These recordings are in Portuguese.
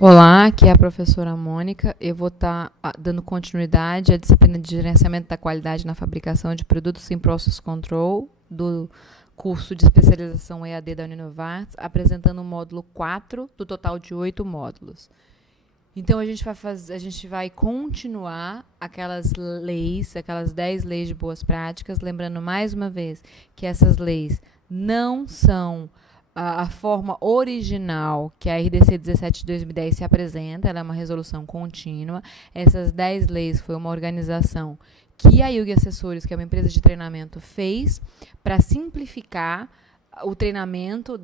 Olá, aqui é a professora Mônica. Eu vou estar dando continuidade à disciplina de gerenciamento da qualidade na fabricação de produtos em Process Control do curso de especialização EAD da Uninovartis, apresentando o módulo 4 do total de 8 módulos. Então a gente vai continuar aquelas leis, aquelas 10 leis de boas práticas, lembrando mais uma vez que essas leis não são a forma original que a RDC 17 de 2010 se apresenta, ela é uma resolução contínua. Essas 10 leis foi uma organização que a Yugi Assessores, que é uma empresa de treinamento, fez para simplificar o treinamento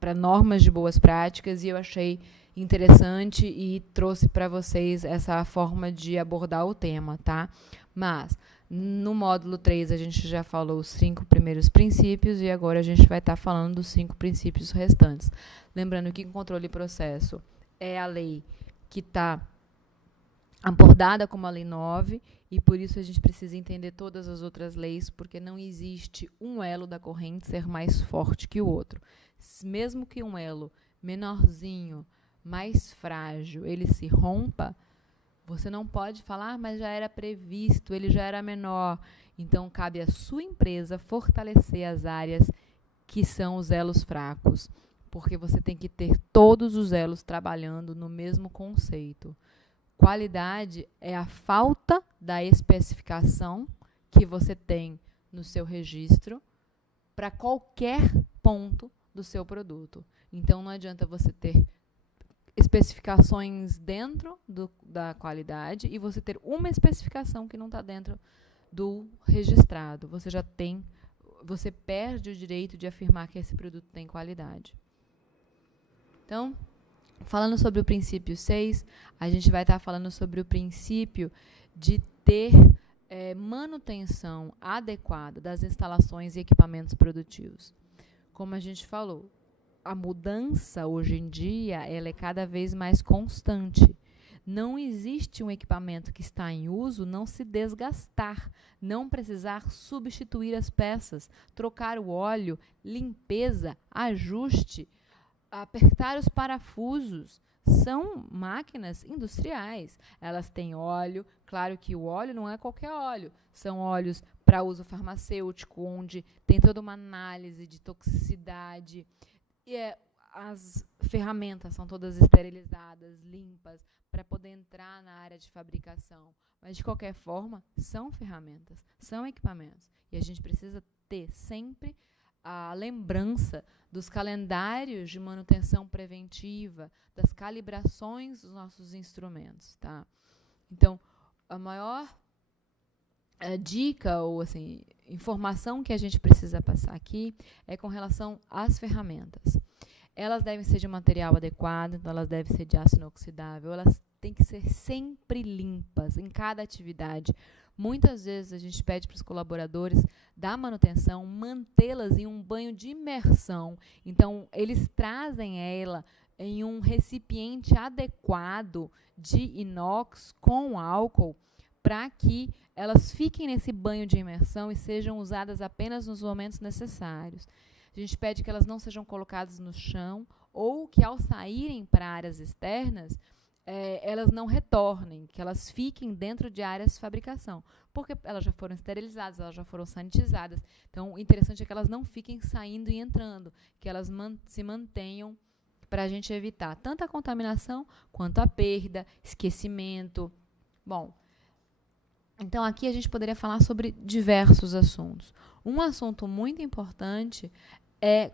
para normas de boas práticas, e eu achei interessante e trouxe para vocês essa forma de abordar o tema, tá? Mas no módulo 3 a gente já falou os 5 primeiros princípios e agora a gente vai estar falando dos 5 princípios restantes. Lembrando que controle e processo é a lei que está abordada como a lei 9, e por isso a gente precisa entender todas as outras leis, porque não existe um elo da corrente ser mais forte que o outro. Mesmo que um elo menorzinho, mais frágil, ele se rompa, você não pode falar, mas já era previsto, ele já era menor. Então, cabe à sua empresa fortalecer as áreas que são os elos fracos, porque você tem que ter todos os elos trabalhando no mesmo conceito. Qualidade é a falta da especificação que você tem no seu registro para qualquer ponto do seu produto. Então, não adianta você ter especificações dentro da qualidade e você ter uma especificação que não está dentro do registrado. Você perde o direito de afirmar que esse produto tem qualidade. Então, falando sobre o princípio 6, a gente vai estar falando sobre o princípio de ter manutenção adequada das instalações e equipamentos produtivos. Como a gente falou, a mudança hoje em dia ela é cada vez mais constante. Não existe um equipamento que está em uso não se desgastar, não precisar substituir as peças, trocar o óleo, limpeza, ajuste, apertar os parafusos. São máquinas industriais. Elas têm óleo, claro que o óleo não é qualquer óleo. São óleos para uso farmacêutico, onde tem toda uma análise de toxicidade. E as ferramentas são todas esterilizadas, limpas, para poder entrar na área de fabricação. Mas, de qualquer forma, são ferramentas, são equipamentos. E a gente precisa ter sempre a lembrança dos calendários de manutenção preventiva, das calibrações dos nossos instrumentos, tá? Então, a maior dica ou assim, informação que a gente precisa passar aqui é com relação às ferramentas. Elas devem ser de material adequado, então elas devem ser de aço inoxidável, elas têm que ser sempre limpas em cada atividade. Muitas vezes a gente pede para os colaboradores da manutenção mantê-las em um banho de imersão. Então, eles trazem ela em um recipiente adequado de inox com álcool para que elas fiquem nesse banho de imersão e sejam usadas apenas nos momentos necessários. A gente pede que elas não sejam colocadas no chão ou que, ao saírem para áreas externas, elas não retornem, que elas fiquem dentro de áreas de fabricação, porque elas já foram esterilizadas, elas já foram sanitizadas. Então, o interessante é que elas não fiquem saindo e entrando, que elas se mantenham para a gente evitar tanto a contaminação quanto a perda, esquecimento. Bom, então aqui a gente poderia falar sobre diversos assuntos. Um assunto muito importante é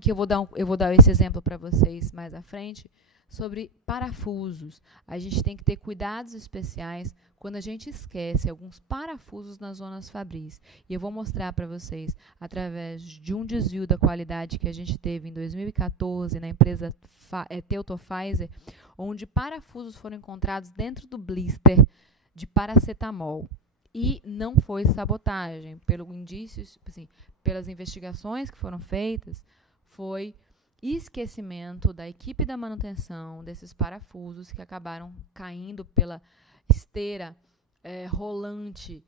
que eu vou dar esse exemplo para vocês mais à frente, sobre parafusos. A gente tem que ter cuidados especiais quando a gente esquece alguns parafusos nas zonas fabris. E eu vou mostrar para vocês, através de um desvio da qualidade que a gente teve em 2014 na empresa Teuto Pfizer, onde parafusos foram encontrados dentro do blister de paracetamol. E não foi sabotagem, pelas investigações que foram feitas, foi esquecimento da equipe da manutenção desses parafusos que acabaram caindo pela esteira rolante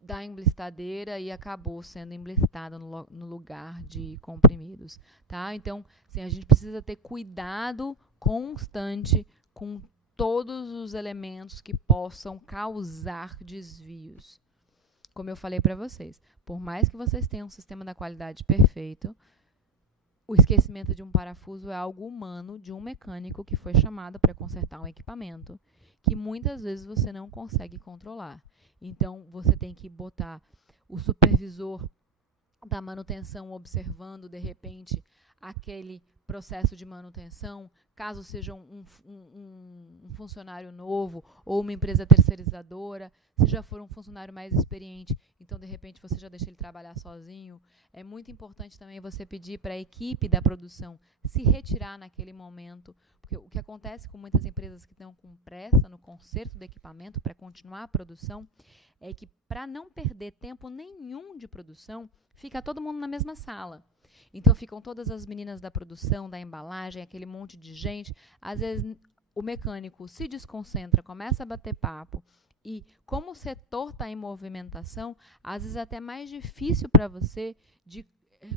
da emblistadeira e acabou sendo emblistada no lugar de comprimidos, tá? Então, assim, a gente precisa ter cuidado constante com todos os elementos que possam causar desvios. Como eu falei para vocês, por mais que vocês tenham um sistema da qualidade perfeito, o esquecimento de um parafuso é algo humano de um mecânico que foi chamado para consertar um equipamento, que muitas vezes você não consegue controlar. Então, você tem que botar o supervisor da manutenção observando, de repente, aquele processo de manutenção, caso seja um funcionário novo ou uma empresa terceirizadora, se já for um funcionário mais experiente, então, de repente, você já deixa ele trabalhar sozinho. É muito importante também você pedir para a equipe da produção se retirar naquele momento, porque o que acontece com muitas empresas que estão com pressa no conserto do equipamento para continuar a produção é que, para não perder tempo nenhum de produção, fica todo mundo na mesma sala. Então, ficam todas as meninas da produção, da embalagem, aquele monte de gente. Às vezes, o mecânico se desconcentra, começa a bater papo. E, como o setor está em movimentação, às vezes é até mais difícil para você de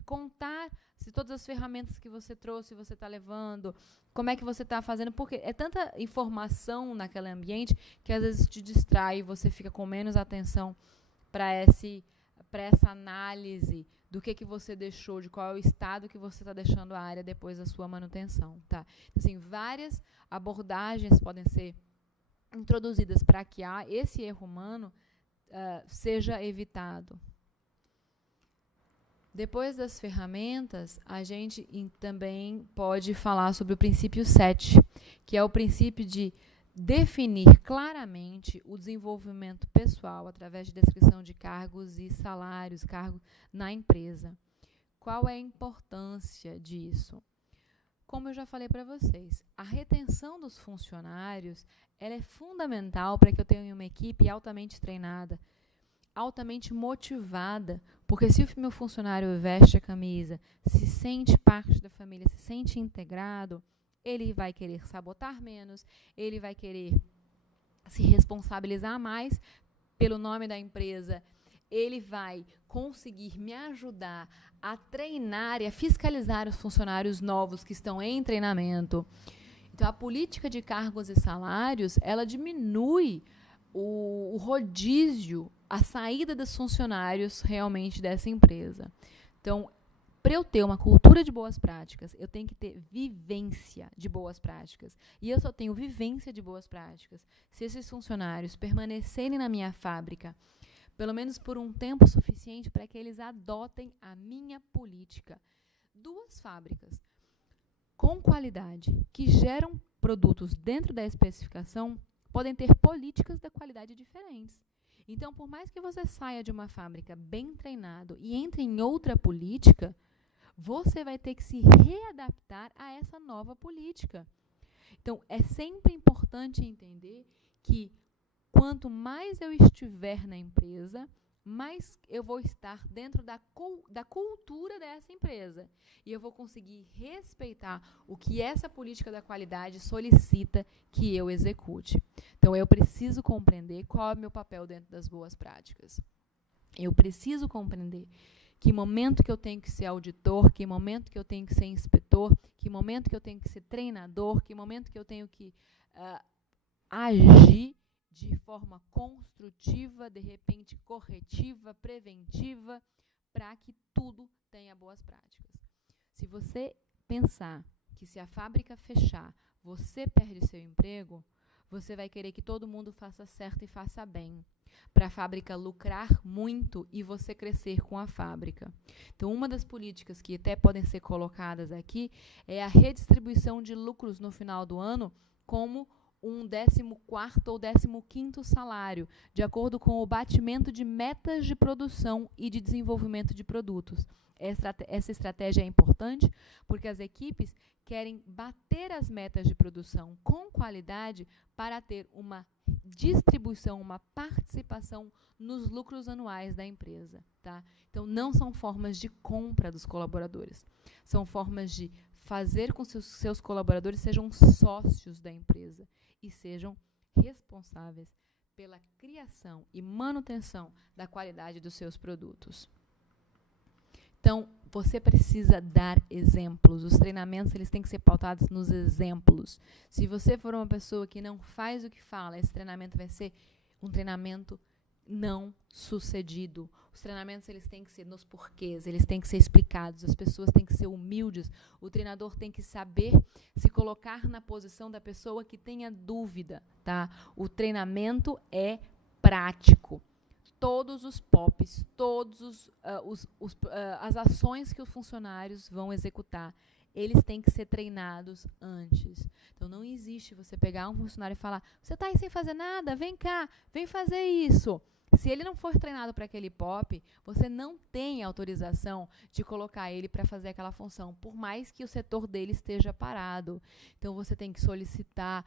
contar se todas as ferramentas que você trouxe, você está levando, como é que você está fazendo, porque é tanta informação naquele ambiente que às vezes te distrai e você fica com menos atenção para essa análise do que você deixou, de qual é o estado que você está deixando a área depois da sua manutenção. Tá? Assim, várias abordagens podem ser introduzidas para que esse erro humano seja evitado. Depois das ferramentas, a gente também pode falar sobre o princípio 7, que é o princípio de definir claramente o desenvolvimento pessoal através de descrição de cargos e salários, cargos na empresa. Qual é a importância disso? Como eu já falei para vocês, a retenção dos funcionários ela é fundamental para que eu tenha uma equipe altamente treinada, altamente motivada, porque se o meu funcionário veste a camisa, se sente parte da família, se sente integrado, ele vai querer sabotar menos, ele vai querer se responsabilizar mais pelo nome da empresa, ele vai conseguir me ajudar a treinar e a fiscalizar os funcionários novos que estão em treinamento. Então, a política de cargos e salários, ela diminui o rodízio, a saída dos funcionários realmente dessa empresa. Então, para eu ter uma cultura de boas práticas, eu tenho que ter vivência de boas práticas. E eu só tenho vivência de boas práticas se esses funcionários permanecerem na minha fábrica, pelo menos por um tempo suficiente para que eles adotem a minha política. 2 fábricas com qualidade, que geram produtos dentro da especificação, podem ter políticas de qualidade diferentes. Então, por mais que você saia de uma fábrica bem treinado e entre em outra política, você vai ter que se readaptar a essa nova política. Então, é sempre importante entender que quanto mais eu estiver na empresa, mais eu vou estar dentro da cultura dessa empresa. E eu vou conseguir respeitar o que essa política da qualidade solicita que eu execute. Então, eu preciso compreender qual é o meu papel dentro das boas práticas. Eu preciso compreender que momento que eu tenho que ser auditor, que momento que eu tenho que ser inspetor, que momento que eu tenho que ser treinador, que momento que eu tenho que agir de forma construtiva, de repente corretiva, preventiva, para que tudo tenha boas práticas. Se você pensar que se a fábrica fechar, você perde seu emprego, você vai querer que todo mundo faça certo e faça bem, para a fábrica lucrar muito e você crescer com a fábrica. Então, uma das políticas que até podem ser colocadas aqui é a redistribuição de lucros no final do ano como um 14º ou 15º salário, de acordo com o batimento de metas de produção e de desenvolvimento de produtos. Essa estratégia é importante porque as equipes querem bater as metas de produção com qualidade para ter uma distribuição, uma participação nos lucros anuais da empresa. Tá? Então, não são formas de compra dos colaboradores, são formas de fazer com que seus colaboradores sejam sócios da empresa e sejam responsáveis pela criação e manutenção da qualidade dos seus produtos. Então, você precisa dar exemplos. Os treinamentos, eles têm que ser pautados nos exemplos. Se você for uma pessoa que não faz o que fala, esse treinamento vai ser um treinamento não sucedido. Os treinamentos, eles têm que ser nos porquês, eles têm que ser explicados, as pessoas têm que ser humildes, o treinador tem que saber se colocar na posição da pessoa que tenha dúvida, tá? O treinamento é prático. Todos os POPs, todos as ações que os funcionários vão executar, eles têm que ser treinados antes. Então, não existe você pegar um funcionário e falar, você está aí sem fazer nada? Vem cá, vem fazer isso. Se ele não for treinado para aquele POP, você não tem autorização de colocar ele para fazer aquela função, por mais que o setor dele esteja parado. Então, você tem que solicitar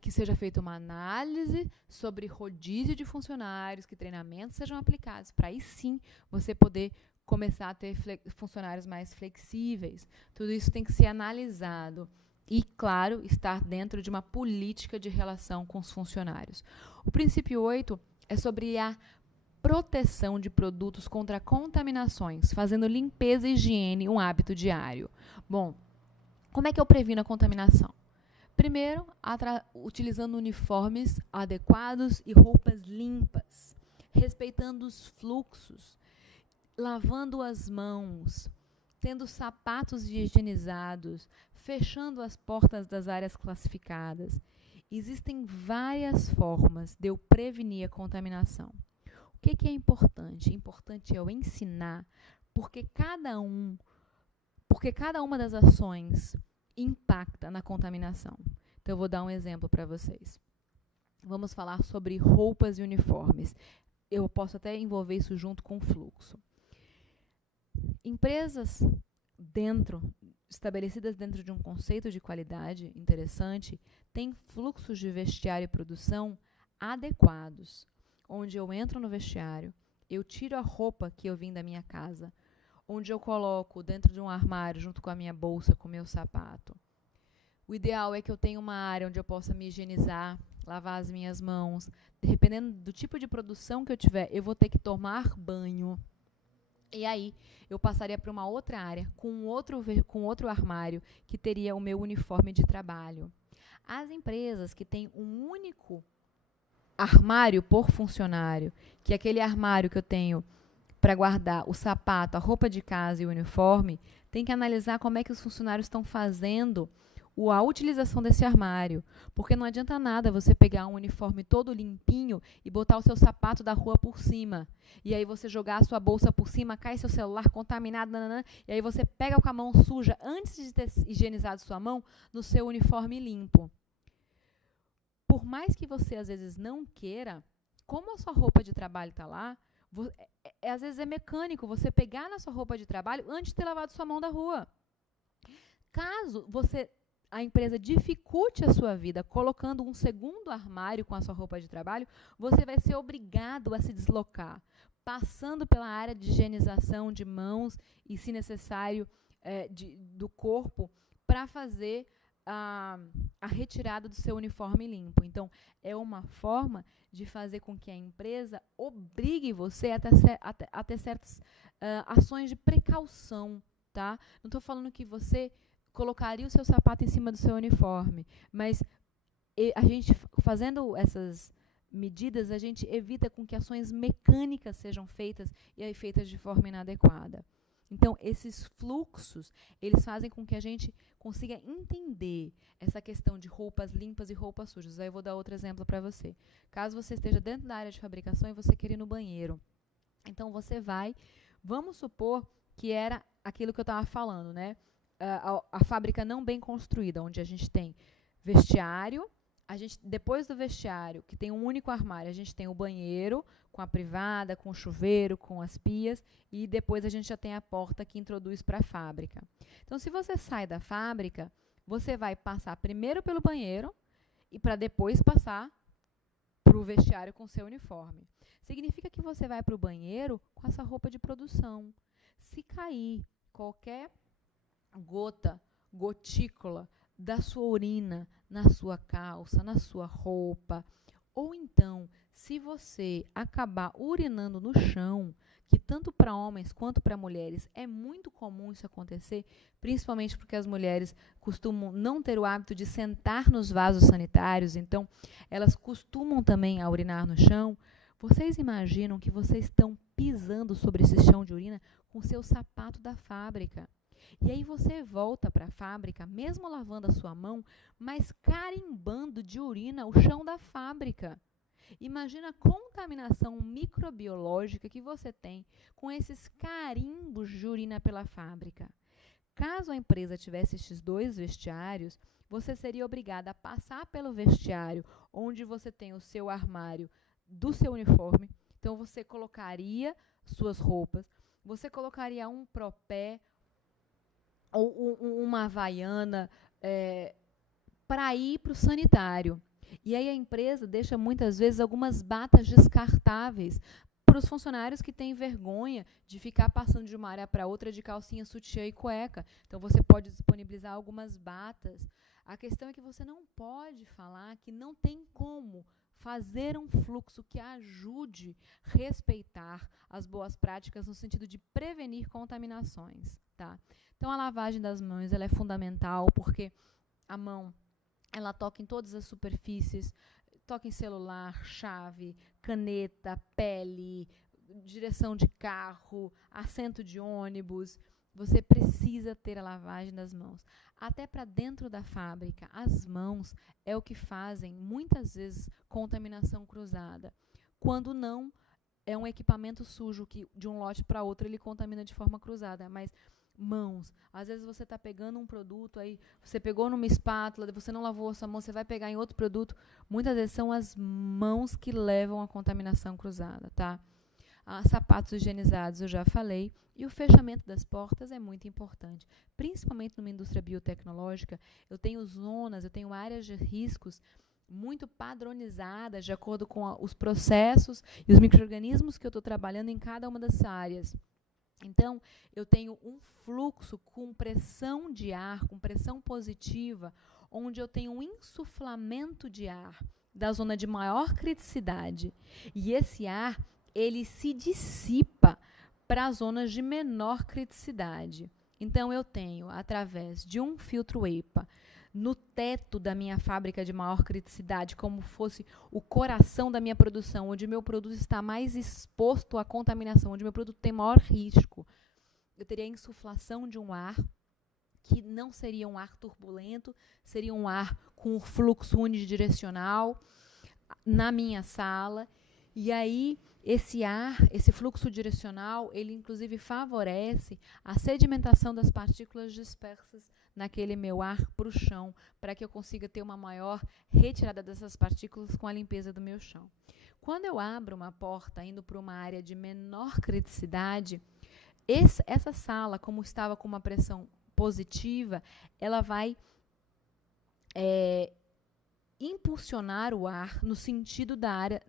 que seja feita uma análise sobre rodízio de funcionários, que treinamentos sejam aplicados, para aí sim você poder começar a ter funcionários mais flexíveis. Tudo isso tem que ser analisado e, claro, estar dentro de uma política de relação com os funcionários. O princípio 8 é sobre a proteção de produtos contra contaminações, fazendo limpeza e higiene um hábito diário. Bom, como é que eu previno a contaminação? Primeiro, utilizando uniformes adequados e roupas limpas, respeitando os fluxos, lavando as mãos, tendo sapatos higienizados, fechando as portas das áreas classificadas. Existem várias formas de eu prevenir a contaminação. O que é importante? Importante é eu ensinar, porque cada uma das ações impacta na contaminação. Então, eu vou dar um exemplo para vocês. Vamos falar sobre roupas e uniformes. Eu posso até envolver isso junto com o fluxo. Empresas estabelecidas dentro de um conceito de qualidade interessante, têm fluxos de vestiário e produção adequados, onde eu entro no vestiário, eu tiro a roupa que eu vim da minha casa, onde eu coloco dentro de um armário, junto com a minha bolsa, com o meu sapato. O ideal é que eu tenha uma área onde eu possa me higienizar, lavar as minhas mãos. Dependendo do tipo de produção que eu tiver, eu vou ter que tomar banho. E aí, eu passaria para uma outra área, com outro armário, que teria o meu uniforme de trabalho. As empresas que têm um único armário por funcionário, que é aquele armário que eu tenho para guardar o sapato, a roupa de casa e o uniforme, tem que analisar como é que os funcionários estão fazendo a utilização desse armário. Porque não adianta nada você pegar um uniforme todo limpinho e botar o seu sapato da rua por cima. E aí você jogar a sua bolsa por cima, cai seu celular contaminado, nananã, e aí você pega com a mão suja, antes de ter higienizado sua mão, no seu uniforme limpo. Por mais que você, às vezes, não queira, como a sua roupa de trabalho está lá, às vezes é mecânico você pegar na sua roupa de trabalho antes de ter lavado sua mão da rua. Caso a empresa dificulte a sua vida colocando um segundo armário com a sua roupa de trabalho, você vai ser obrigado a se deslocar, passando pela área de higienização de mãos e, se necessário, do corpo, para fazer a retirada do seu uniforme limpo. Então, é uma forma de fazer com que a empresa obrigue você a ter certas ações de precaução, tá? Não estou falando que você colocaria o seu sapato em cima do seu uniforme, mas a gente, fazendo essas medidas, a gente evita com que ações mecânicas sejam feitas e aí feitas de forma inadequada. Então, esses fluxos, eles fazem com que a gente consiga entender essa questão de roupas limpas e roupas sujas. Aí eu vou dar outro exemplo para você. Caso você esteja dentro da área de fabricação e você queira ir no banheiro, então você vai, vamos supor que era aquilo que eu estava falando, né? A fábrica não bem construída, onde a gente tem vestiário, depois do vestiário, que tem um único armário, a gente tem o banheiro, com a privada, com o chuveiro, com as pias, e depois a gente já tem a porta que introduz para a fábrica. Então, se você sai da fábrica, você vai passar primeiro pelo banheiro e para depois passar para o vestiário com seu uniforme. Significa que você vai para o banheiro com essa roupa de produção. Se cair qualquer gotícula da sua urina na sua calça, na sua roupa, Ou então, se você acabar urinando no chão, que tanto para homens quanto para mulheres é muito comum isso acontecer, principalmente porque as mulheres costumam não ter o hábito de sentar nos vasos sanitários, então elas costumam também a urinar no chão. Vocês imaginam que vocês estão pisando sobre esse chão de urina com seu sapato da fábrica. E aí você volta para a fábrica, mesmo lavando a sua mão, mas carimbando de urina o chão da fábrica. Imagina a contaminação microbiológica que você tem com esses carimbos de urina pela fábrica. Caso a empresa tivesse estes 2 vestiários, você seria obrigada a passar pelo vestiário onde você tem o seu armário do seu uniforme. Então, você colocaria suas roupas, você colocaria um propé ou uma havaiana para ir para o sanitário. E aí a empresa deixa muitas vezes algumas batas descartáveis para os funcionários que têm vergonha de ficar passando de uma área para outra de calcinha, sutiã e cueca. Então, você pode disponibilizar algumas batas. A questão é que você não pode falar que não tem como fazer um fluxo que ajude a respeitar as boas práticas no sentido de prevenir contaminações, tá? Então, a lavagem das mãos ela é fundamental porque a mão ela toca em todas as superfícies, toca em celular, chave, caneta, pele, direção de carro, assento de ônibus. Você precisa ter a lavagem das mãos. Até para dentro da fábrica, as mãos é o que fazem, muitas vezes, contaminação cruzada. Quando não, é um equipamento sujo que de um lote para outro ele contamina de forma cruzada, mas mãos. Às vezes você está pegando um produto, aí você pegou numa espátula, você não lavou a sua mão, você vai pegar em outro produto. Muitas vezes são as mãos que levam à contaminação cruzada, tá? Sapatos higienizados, eu já falei. E o fechamento das portas é muito importante. Principalmente numa indústria biotecnológica, eu tenho zonas, eu tenho áreas de riscos muito padronizadas, de acordo com os processos e os micro-organismos que eu estou trabalhando em cada uma das áreas. Então, eu tenho um fluxo com pressão de ar, com pressão positiva, onde eu tenho um insuflamento de ar da zona de maior criticidade. E esse ar, ele se dissipa para as zonas de menor criticidade. Então, eu tenho, através de um filtro EPA, no teto da minha fábrica de maior criticidade, como fosse o coração da minha produção, onde meu produto está mais exposto à contaminação, onde meu produto tem maior risco, eu teria a insuflação de um ar que não seria um ar turbulento, seria um ar com fluxo unidirecional na minha sala. E aí, esse ar, esse fluxo direcional, ele inclusive favorece a sedimentação das partículas dispersas naquele meu ar para o chão, para que eu consiga ter uma maior retirada dessas partículas com a limpeza do meu chão. Quando eu abro uma porta indo para uma área de menor criticidade, essa sala, como estava com uma pressão positiva, ela vai impulsionar o ar no sentido da área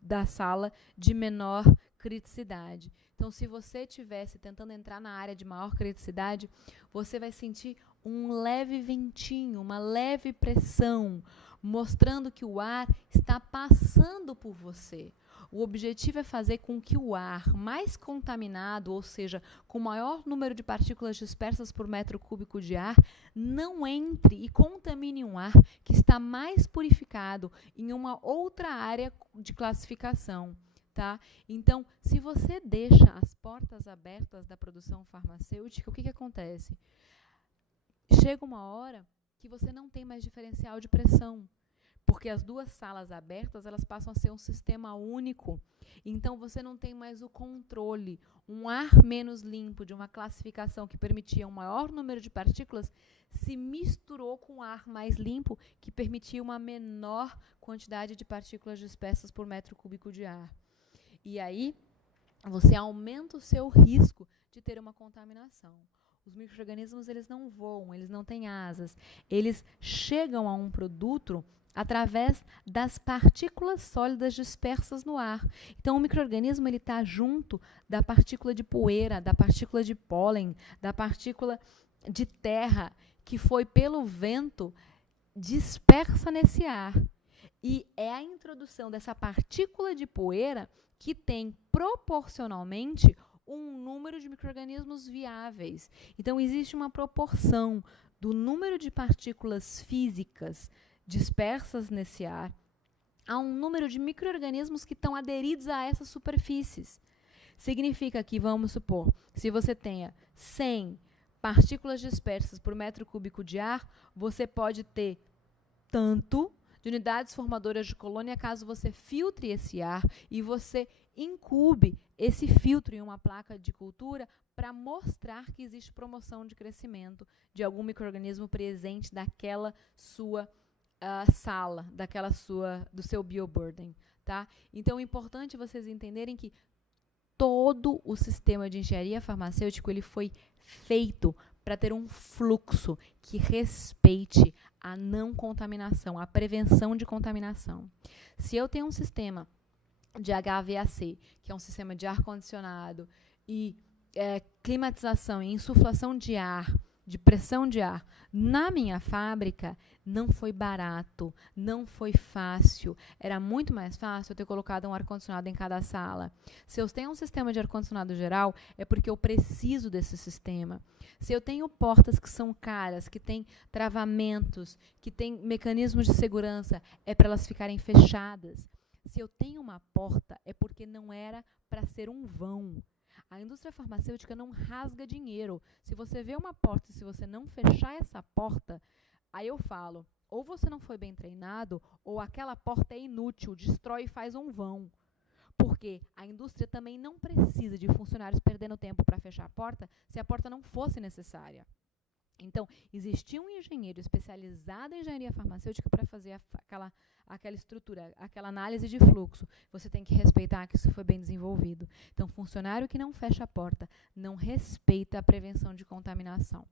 da sala de menor criticidade. Então, se você estivesse tentando entrar na área de maior criticidade, você vai sentir um leve ventinho, uma leve pressão, mostrando que o ar está passando por você. O objetivo é fazer com que o ar mais contaminado, ou seja, com maior número de partículas dispersas por metro cúbico de ar, não entre e contamine um ar que está mais purificado em uma outra área de classificação. Tá? Então, se você deixa as portas abertas da produção farmacêutica, o que acontece? Chega uma hora que você não tem mais diferencial de pressão, porque as duas salas abertas elas passam a ser um sistema único. Então, você não tem mais o controle. Um ar menos limpo de uma classificação que permitia um maior número de partículas se misturou com um ar mais limpo que permitia uma menor quantidade de partículas dispersas por metro cúbico de ar. E aí, você aumenta o seu risco de ter uma contaminação. Os micro-organismos, eles não voam, eles não têm asas. Eles chegam a um produto através das partículas sólidas dispersas no ar. Então, o micro-organismo está junto da partícula de poeira, da partícula de pólen, da partícula de terra, que foi pelo vento dispersa nesse ar. E é a introdução dessa partícula de poeira que tem proporcionalmente um número de micro-organismos viáveis. Então, existe uma proporção do número de partículas físicas dispersas nesse ar a um número de micro-organismos que estão aderidos a essas superfícies. Significa que, vamos supor, se você tenha 100 partículas dispersas por metro cúbico de ar, você pode ter tanto de unidades formadoras de colônia caso você filtre esse ar e você incube esse filtro em uma placa de cultura para mostrar que existe promoção de crescimento de algum micro-organismo presente daquela sua sala, do seu bioburden, tá? Então, é importante vocês entenderem que todo o sistema de engenharia farmacêutico ele foi feito para ter um fluxo que respeite a não contaminação, a prevenção de contaminação. Se eu tenho um sistema de HVAC, que é um sistema de ar-condicionado, e climatização e insuflação de ar, de pressão de ar, na minha fábrica, não foi barato, não foi fácil. Era muito mais fácil eu ter colocado um ar-condicionado em cada sala. Se eu tenho um sistema de ar-condicionado geral, é porque eu preciso desse sistema. Se eu tenho portas que são caras, que têm travamentos, que têm mecanismos de segurança, é para elas ficarem fechadas. Se eu tenho uma porta, é porque não era para ser um vão. A indústria farmacêutica não rasga dinheiro. Se você vê uma porta e se você não fechar essa porta, aí eu falo, ou você não foi bem treinado, ou aquela porta é inútil, destrói e faz um vão. Porque a indústria também não precisa de funcionários perdendo tempo para fechar a porta se a porta não fosse necessária. Então, existia um engenheiro especializado em engenharia farmacêutica para fazer aquela estrutura, aquela análise de fluxo. Você tem que respeitar que isso foi bem desenvolvido. Então, funcionário que não fecha a porta não respeita a prevenção de contaminação.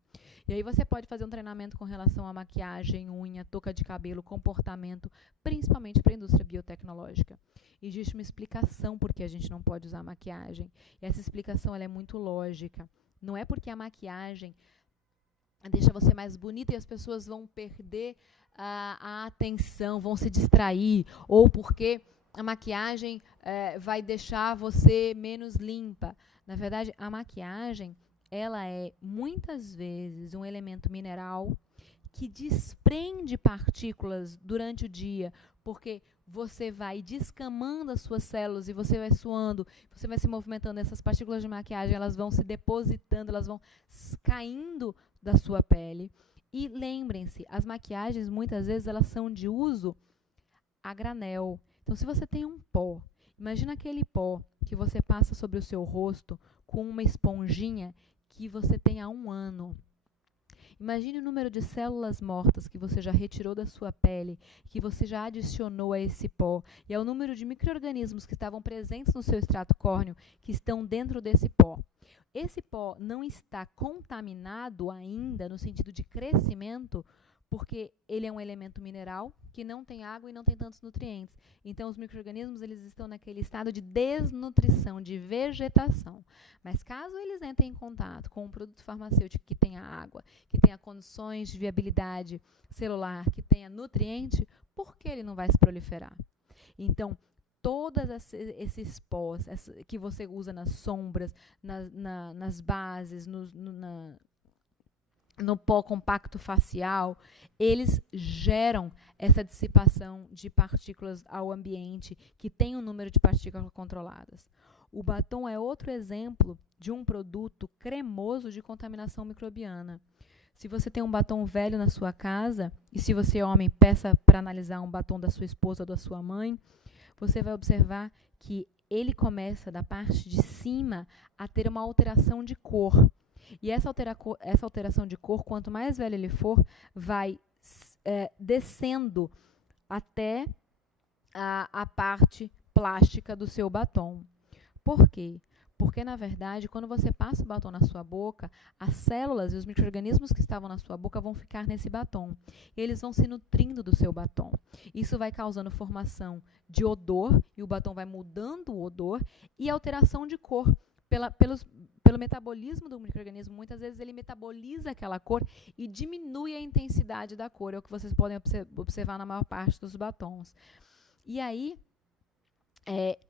E aí você pode fazer um treinamento com relação a maquiagem, unha, touca de cabelo, comportamento, principalmente para a indústria biotecnológica. Existe uma explicação por que a gente não pode usar maquiagem. E essa explicação ela é muito lógica. Não é porque a maquiagem deixa você mais bonita e as pessoas vão perder a atenção, vão se distrair, ou porque a maquiagem vai deixar você menos limpa. Na verdade, a maquiagem, ela é muitas vezes um elemento mineral que desprende partículas durante o dia, porque você vai descamando as suas células e você vai suando, você vai se movimentando, essas partículas de maquiagem, elas vão se depositando, elas vão caindo da sua pele. E lembrem-se, as maquiagens, muitas vezes, elas são de uso a granel. Então, se você tem um pó, imagina aquele pó que você passa sobre o seu rosto com uma esponjinha que você tem há 1 ano. Imagine o número de células mortas que você já retirou da sua pele, que você já adicionou a esse pó, e ao número de micro-organismos que estavam presentes no seu extrato córneo, que estão dentro desse pó. Esse pó não está contaminado ainda no sentido de crescimento, porque ele é um elemento mineral que não tem água e não tem tantos nutrientes. Então, os micro-organismos eles estão naquele estado de desnutrição, de vegetação. Mas caso eles entrem em contato com um produto farmacêutico que tenha água, que tenha condições de viabilidade celular, que tenha nutriente, por que ele não vai se proliferar? Então, todos esses pós que você usa nas sombras, nas bases, no pó compacto facial, eles geram essa dissipação de partículas ao ambiente, que tem um número de partículas controladas. O batom é outro exemplo de um produto cremoso de contaminação microbiana. Se você tem um batom velho na sua casa, e se você é homem, peça para analisar um batom da sua esposa ou da sua mãe, você vai observar que ele começa da parte de cima a ter uma alteração de cor. E essa alteração de cor, quanto mais velho ele for, vai descendo até a parte plástica do seu batom. Por quê? Porque, na verdade, quando você passa o batom na sua boca, as células e os micro-organismos que estavam na sua boca vão ficar nesse batom. E eles vão se nutrindo do seu batom. Isso vai causando formação de odor, e o batom vai mudando o odor, e alteração de cor pelo metabolismo do micro-organismo, muitas vezes ele metaboliza aquela cor e diminui a intensidade da cor. É o que vocês podem observar na maior parte dos batons. E aí,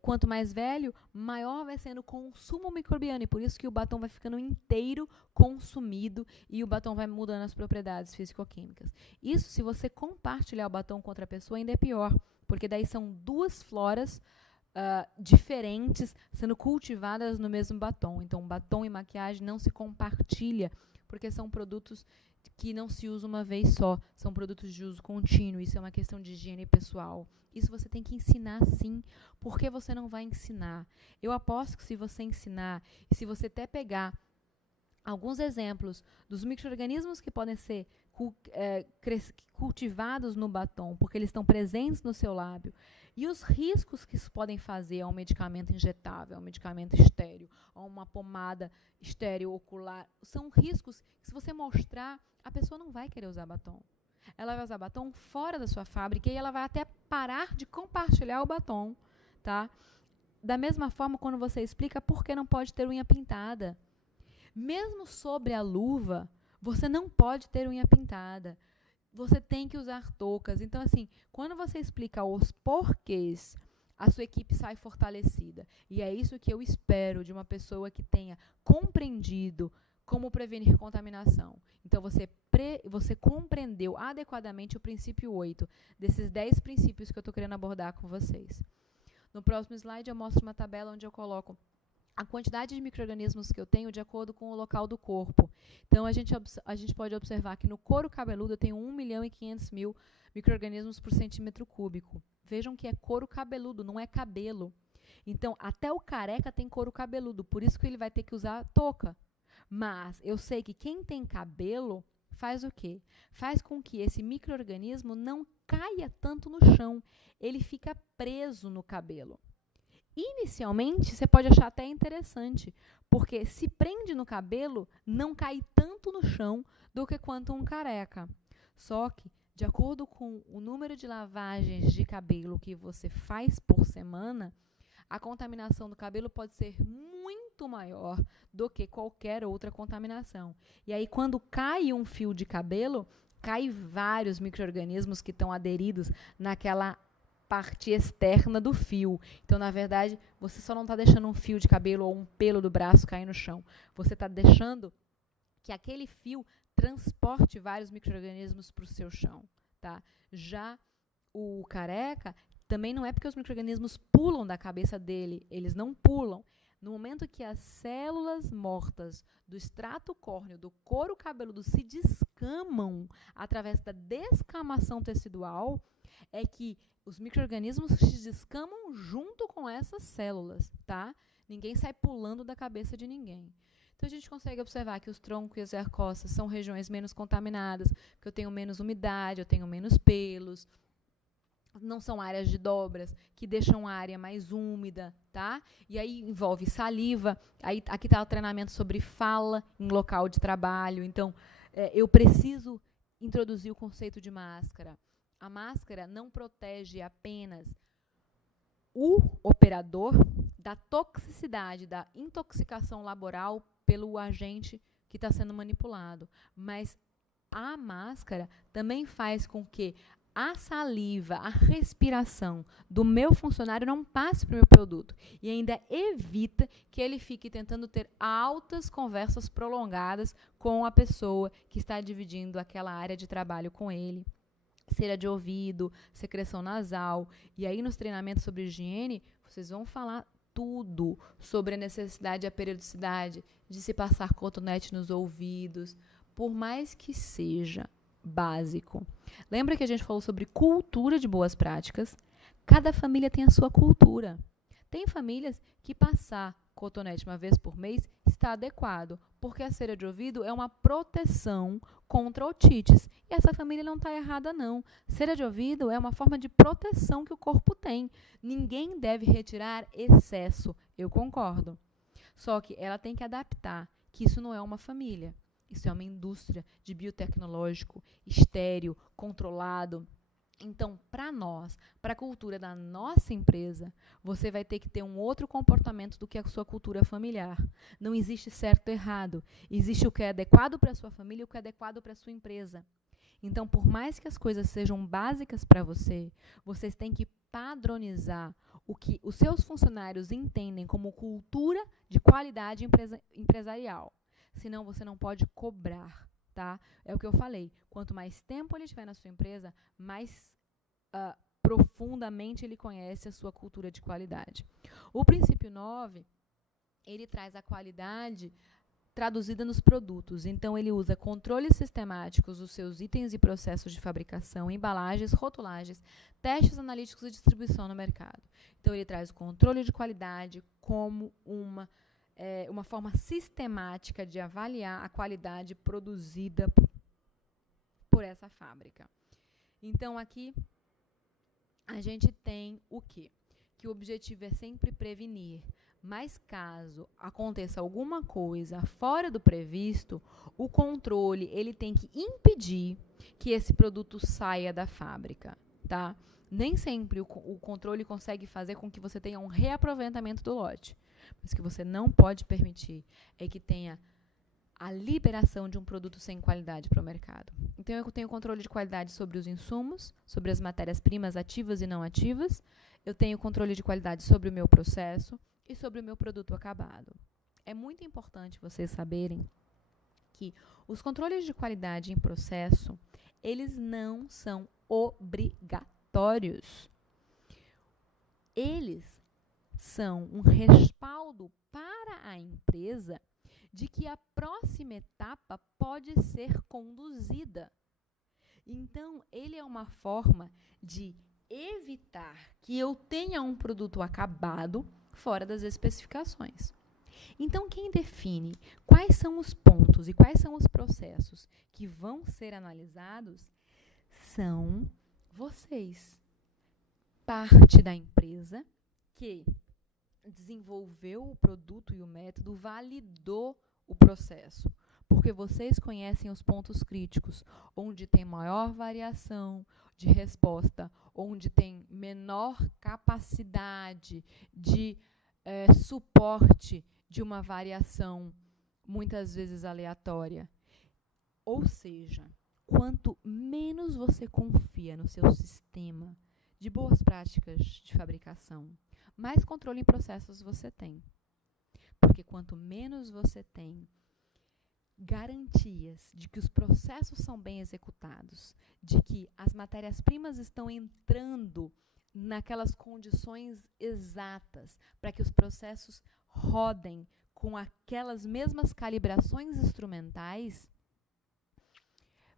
quanto mais velho, maior vai sendo o consumo microbiano, e por isso que o batom vai ficando inteiro consumido e o batom vai mudando as propriedades físico-químicas. Isso, se você compartilhar o batom com outra pessoa, ainda é pior, porque daí são duas floras diferentes sendo cultivadas no mesmo batom. Então, batom e maquiagem não se compartilha, porque são produtos que não se usa uma vez só, são produtos de uso contínuo. Isso é uma questão de higiene pessoal. Isso você tem que ensinar, sim. Por que você não vai ensinar? Eu aposto que se você ensinar, e se você até pegar alguns exemplos dos micro-organismos que podem ser cultivados no batom, porque eles estão presentes no seu lábio, e os riscos que isso podem fazer a um medicamento injetável, a um medicamento estéreo, a uma pomada estéreo ocular, são riscos que, se você mostrar, a pessoa não vai querer usar batom. Ela vai usar batom fora da sua fábrica e ela vai até parar de compartilhar o batom, tá? Da mesma forma, quando você explica por que não pode ter unha pintada. Mesmo sobre a luva, você não pode ter unha pintada. Você tem que usar toucas. Então, assim, quando você explica os porquês, a sua equipe sai fortalecida. E é isso que eu espero de uma pessoa que tenha compreendido como prevenir contaminação. Então, você compreendeu adequadamente o princípio 8, desses 10 princípios que eu estou querendo abordar com vocês. No próximo slide, eu mostro uma tabela onde eu coloco a quantidade de micro-organismos que eu tenho de acordo com o local do corpo. Então, a gente pode observar que no couro cabeludo eu tenho 1.500.000 micro-organismos por centímetro cúbico. Vejam que é couro cabeludo, não é cabelo. Então, até o careca tem couro cabeludo, por isso que ele vai ter que usar touca. Mas eu sei que quem tem cabelo faz o quê? Faz com que esse micro-organismo não caia tanto no chão. Ele fica preso no cabelo. Inicialmente, você pode achar até interessante, porque se prende no cabelo, não cai tanto no chão do que quanto um careca. Só que, de acordo com o número de lavagens de cabelo que você faz por semana, a contaminação do cabelo pode ser muito maior do que qualquer outra contaminação. E aí, quando cai um fio de cabelo, cai vários micro-organismos que estão aderidos naquela parte externa do fio. Então, na verdade, você só não está deixando um fio de cabelo ou um pelo do braço cair no chão. Você está deixando que aquele fio transporte vários micro-organismos para o seu chão. Tá? Já o careca, também não é porque os micro-organismos pulam da cabeça dele. Eles não pulam. No momento que as células mortas do extrato córneo, do couro cabeludo, se descamam através da descamação tecidual, é que os micro-organismos se descamam junto com essas células, tá? Ninguém sai pulando da cabeça de ninguém. Então, a gente consegue observar que os troncos e as intercostas são regiões menos contaminadas, que eu tenho menos umidade, eu tenho menos pelos. Não são áreas de dobras, que deixam a área mais úmida, tá? E aí envolve saliva. Aí, aqui está o treinamento sobre fala em local de trabalho. Então, eu preciso introduzir o conceito de máscara. A máscara não protege apenas o operador da toxicidade, da intoxicação laboral pelo agente que está sendo manipulado, mas a máscara também faz com que a saliva, a respiração do meu funcionário não passe para o meu produto e ainda evita que ele fique tentando ter altas conversas prolongadas com a pessoa que está dividindo aquela área de trabalho com ele. Cera de ouvido, secreção nasal. E aí, nos treinamentos sobre higiene, vocês vão falar tudo sobre a necessidade e a periodicidade de se passar cotonete nos ouvidos, por mais que seja básico. Lembra que a gente falou sobre cultura de boas práticas? Cada família tem a sua cultura. Tem famílias que passar cotonete uma vez por mês está adequado, porque a cera de ouvido é uma proteção contra otites. E essa família não está errada, não. Cera de ouvido é uma forma de proteção que o corpo tem. Ninguém deve retirar excesso, eu concordo. Só que ela tem que adaptar, que isso não é uma família. Isso é uma indústria de biotecnológico, estéril, controlado, Então, para nós, para a cultura da nossa empresa, você vai ter que ter um outro comportamento do que a sua cultura familiar. Não existe certo e errado. Existe o que é adequado para a sua família e o que é adequado para a sua empresa. Então, por mais que as coisas sejam básicas para você, vocês têm que padronizar o que os seus funcionários entendem como cultura de qualidade empresarial. Senão, você não pode cobrar. Tá? É o que eu falei. Quanto mais tempo ele tiver na sua empresa, mais profundamente ele conhece a sua cultura de qualidade. O princípio 9, ele traz a qualidade traduzida nos produtos. Então, ele usa controles sistemáticos dos seus itens e processos de fabricação, embalagens, rotulagens, testes analíticos e distribuição no mercado. Então, ele traz o controle de qualidade como uma forma sistemática de avaliar a qualidade produzida por essa fábrica. Então, aqui a gente tem o quê? Que o objetivo é sempre prevenir, mas caso aconteça alguma coisa fora do previsto, o controle ele tem que impedir que esse produto saia da fábrica, tá? Nem sempre o controle consegue fazer com que você tenha um reaproveitamento do lote. Mas o que você não pode permitir é que tenha a liberação de um produto sem qualidade para o mercado. Então, eu tenho controle de qualidade sobre os insumos, sobre as matérias-primas ativas e não ativas. Eu tenho controle de qualidade sobre o meu processo e sobre o meu produto acabado. É muito importante vocês saberem que os controles de qualidade em processo, eles não são obrigatórios. Eles são um respaldo para a empresa de que a próxima etapa pode ser conduzida. Então, ele é uma forma de evitar que eu tenha um produto acabado fora das especificações. Então, quem define quais são os pontos e quais são os processos que vão ser analisados são vocês, parte da empresa que desenvolveu o produto e o método, validou o processo, porque vocês conhecem os pontos críticos, onde tem maior variação de resposta, onde tem menor capacidade de suporte de uma variação, muitas vezes aleatória. Ou seja, quanto menos você confia no seu sistema de boas práticas de fabricação, mais controle em processos você tem. Porque quanto menos você tem garantias de que os processos são bem executados, de que as matérias-primas estão entrando naquelas condições exatas para que os processos rodem com aquelas mesmas calibrações instrumentais,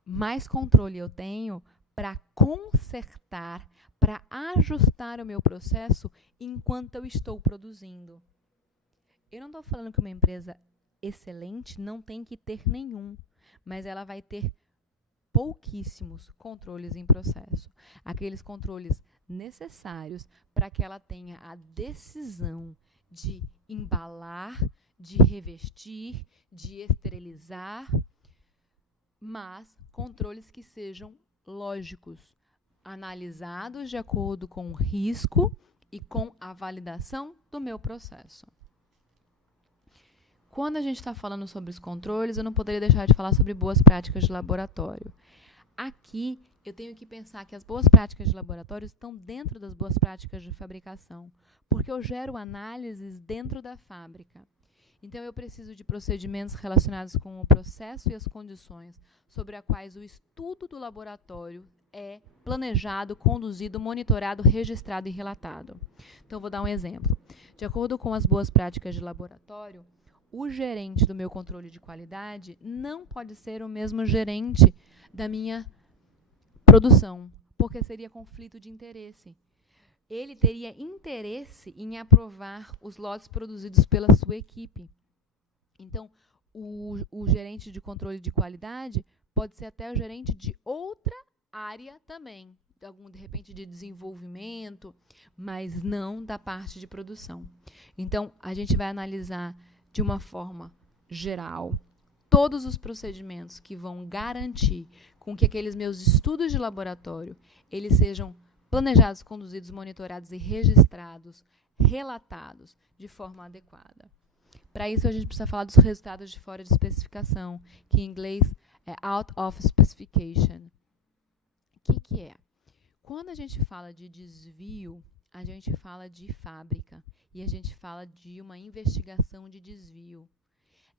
mais controle eu tenho para consertar, para ajustar o meu processo enquanto eu estou produzindo. Eu não estou falando que uma empresa excelente não tem que ter nenhum, mas ela vai ter pouquíssimos controles em processo. Aqueles controles necessários para que ela tenha a decisão de embalar, de revestir, de esterilizar, mas controles que sejam lógicos, analisados de acordo com o risco e com a validação do meu processo. Quando a gente está falando sobre os controles, eu não poderia deixar de falar sobre boas práticas de laboratório. Aqui, eu tenho que pensar que as boas práticas de laboratório estão dentro das boas práticas de fabricação, porque eu gero análises dentro da fábrica. Então, eu preciso de procedimentos relacionados com o processo e as condições sobre as quais o estudo do laboratório é planejado, conduzido, monitorado, registrado e relatado. Então, vou dar um exemplo. De acordo com as boas práticas de laboratório, o gerente do meu controle de qualidade não pode ser o mesmo gerente da minha produção, porque seria conflito de interesse. Ele teria interesse em aprovar os lotes produzidos pela sua equipe. Então, o gerente de controle de qualidade pode ser até o gerente de outra área também, de repente de desenvolvimento, mas não da parte de produção. Então, a gente vai analisar de uma forma geral todos os procedimentos que vão garantir com que aqueles meus estudos de laboratório, eles sejam planejados, conduzidos, monitorados e registrados, relatados de forma adequada. Para isso, a gente precisa falar dos resultados de fora de especificação, que em inglês é out of specification. O que é? Quando a gente fala de desvio, a gente fala de fábrica e a gente fala de uma investigação de desvio.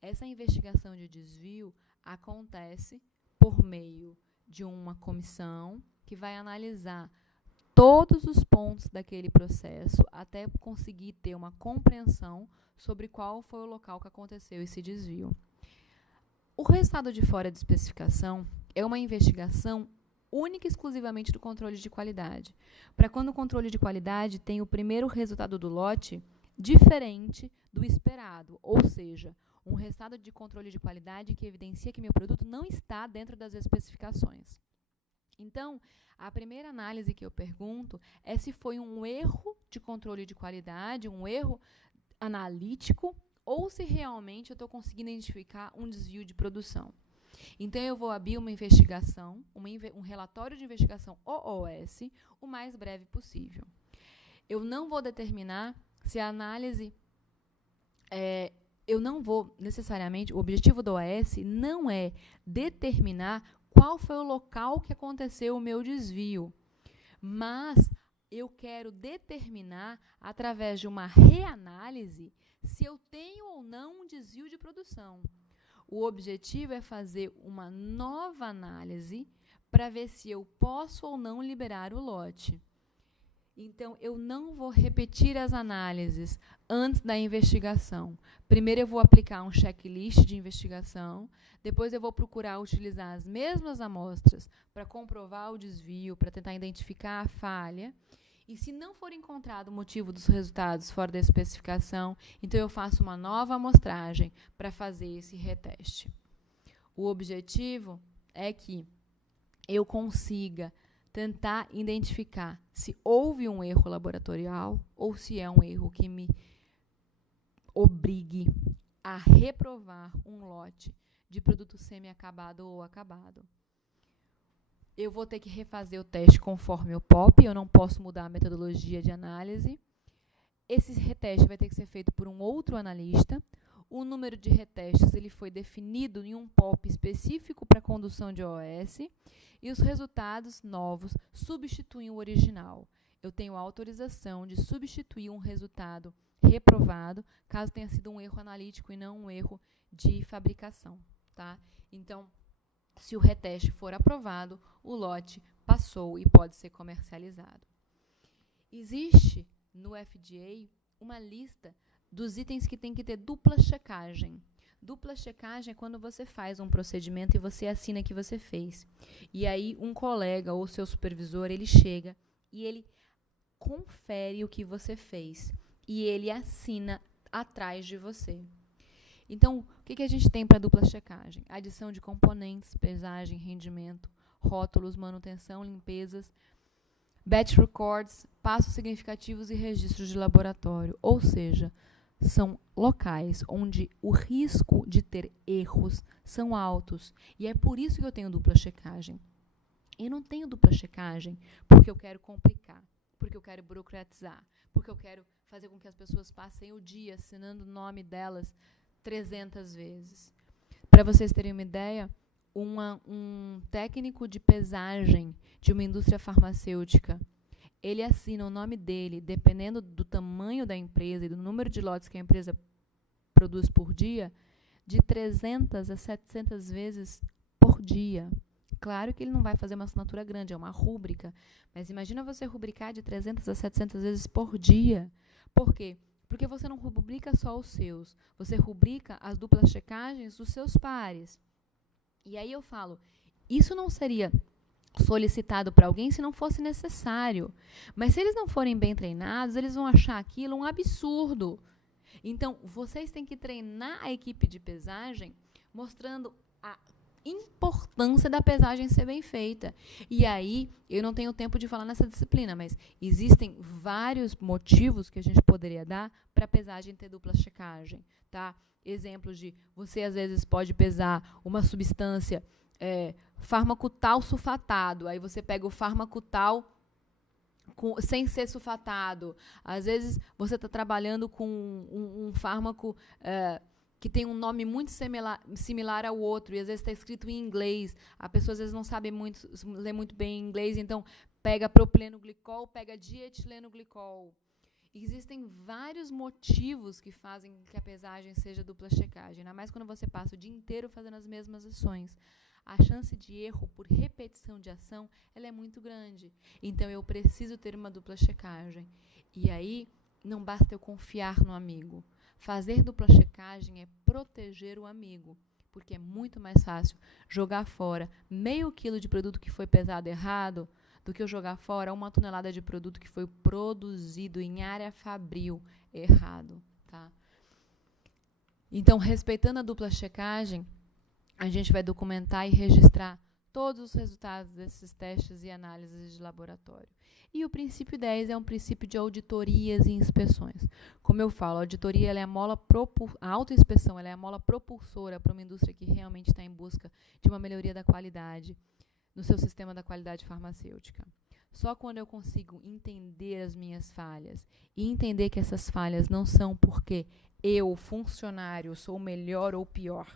Essa investigação de desvio acontece por meio de uma comissão que vai analisar todos os pontos daquele processo até conseguir ter uma compreensão sobre qual foi o local que aconteceu esse desvio. O resultado de fora de especificação é uma investigação única e exclusivamente do controle de qualidade. Para quando o controle de qualidade tem o primeiro resultado do lote diferente do esperado, ou seja, um resultado de controle de qualidade que evidencia que meu produto não está dentro das especificações. Então, a primeira análise que eu pergunto é se foi um erro de controle de qualidade, um erro analítico, ou se realmente eu estou conseguindo identificar um desvio de produção. Então, eu vou abrir uma investigação, um relatório de investigação OOS, o mais breve possível. Eu não vou determinar se a análise... eu não vou, necessariamente, o objetivo do OAS não é determinar qual foi o local que aconteceu o meu desvio, mas eu quero determinar, através de uma reanálise, se eu tenho ou não um desvio de produção. O objetivo é fazer uma nova análise para ver se eu posso ou não liberar o lote. Então, eu não vou repetir as análises antes da investigação. Primeiro, eu vou aplicar um checklist de investigação. Depois, eu vou procurar utilizar as mesmas amostras para comprovar o desvio, para tentar identificar a falha. E se não for encontrado o motivo dos resultados fora da especificação, então eu faço uma nova amostragem para fazer esse reteste. O objetivo é que eu consiga tentar identificar se houve um erro laboratorial ou se é um erro que me obrigue a reprovar um lote de produto semi-acabado ou acabado. Eu vou ter que refazer o teste conforme o POP, eu não posso mudar a metodologia de análise. Esse reteste vai ter que ser feito por um outro analista. O número de retestes ele foi definido em um POP específico para condução de OS e os resultados novos substituem o original. Eu tenho a autorização de substituir um resultado reprovado, caso tenha sido um erro analítico e não um erro de fabricação, tá? Então, se o reteste for aprovado, o lote passou e pode ser comercializado. Existe no FDA uma lista dos itens que tem que ter dupla checagem. Dupla checagem é quando você faz um procedimento e você assina que você fez. E aí um colega ou seu supervisor, ele chega e ele confere o que você fez. E ele assina atrás de você. Então, o que a gente tem para dupla checagem? Adição de componentes, pesagem, rendimento, rótulos, manutenção, limpezas, batch records, passos significativos e registros de laboratório. Ou seja, são locais onde o risco de ter erros são altos. E é por isso que eu tenho dupla checagem. Eu não tenho dupla checagem porque eu quero complicar, porque eu quero burocratizar, porque eu quero fazer com que as pessoas passem o dia assinando o nome delas 300 vezes. Para vocês terem uma ideia, um técnico de pesagem de uma indústria farmacêutica, ele assina o nome dele, dependendo do tamanho da empresa e do número de lotes que a empresa produz por dia, de 300 a 700 vezes por dia. Claro que ele não vai fazer uma assinatura grande, é uma rúbrica, mas imagina você rubricar de 300 a 700 vezes por dia. Por quê? Porque você não rubrica só os seus, você rubrica as duplas checagens dos seus pares. E aí eu falo, isso não seria solicitado para alguém se não fosse necessário. Mas se eles não forem bem treinados, eles vão achar aquilo um absurdo. Então, vocês têm que treinar a equipe de pesagem mostrando importância da pesagem ser bem feita. E aí, eu não tenho tempo de falar nessa disciplina, mas existem vários motivos que a gente poderia dar para a pesagem ter dupla checagem, tá? Exemplos de, você às vezes pode pesar uma substância, fármaco tal sulfatado, aí você pega o fármaco tal sem ser sulfatado. Às vezes você está trabalhando com um fármaco que tem um nome muito similar ao outro, e às vezes está escrito em inglês. A pessoa às vezes não sabe ler muito bem inglês, então pega propilenoglicol, pega dietilenoglicol. Existem vários motivos que fazem que a pesagem seja dupla checagem, ainda mais quando você passa o dia inteiro fazendo as mesmas ações. A chance de erro por repetição de ação, ela é muito grande. Então, eu preciso ter uma dupla checagem. E aí, não basta eu confiar no amigo. Fazer dupla checagem é proteger o amigo, porque é muito mais fácil jogar fora meio quilo de produto que foi pesado errado do que eu jogar fora 1 tonelada de produto que foi produzido em área fabril errado, tá? Então, respeitando a dupla checagem, a gente vai documentar e registrar todos os resultados desses testes e análises de laboratório. E o princípio 10 é um princípio de auditorias e inspeções. Como eu falo, a auditoria ela é a autoinspeção ela é a mola propulsora para uma indústria que realmente está em busca de uma melhoria da qualidade no seu sistema da qualidade farmacêutica. Só quando eu consigo entender as minhas falhas e entender que essas falhas não são porque eu, funcionário, sou melhor ou pior.